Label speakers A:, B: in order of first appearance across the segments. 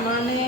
A: আমার মনে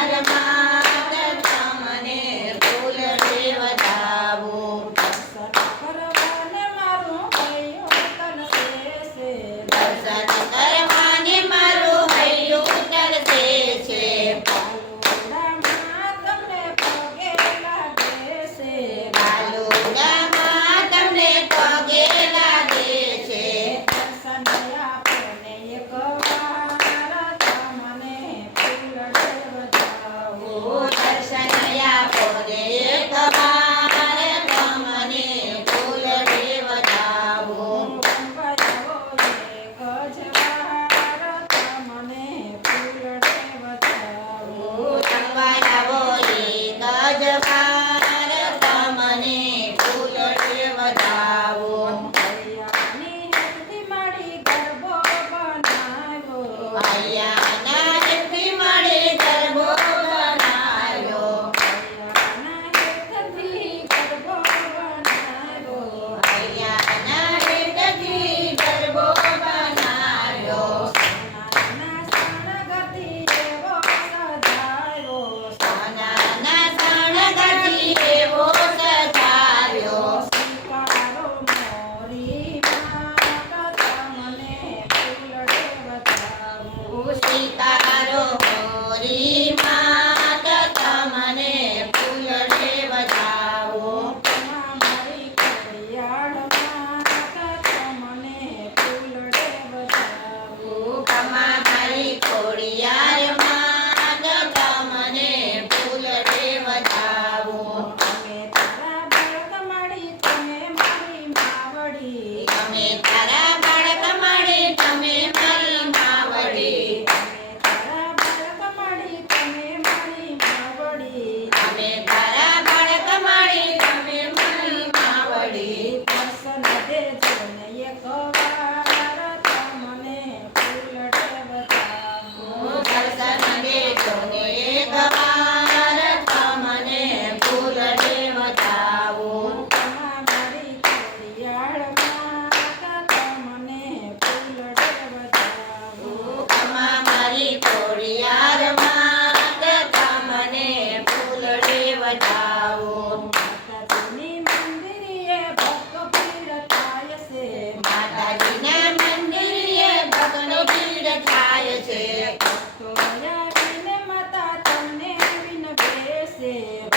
A: Parama. life.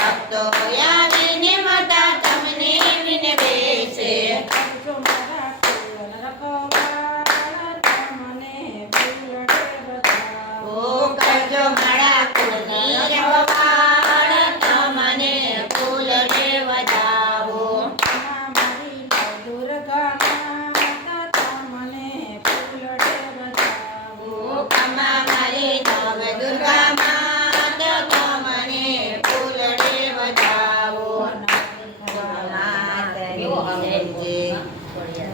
A: Santo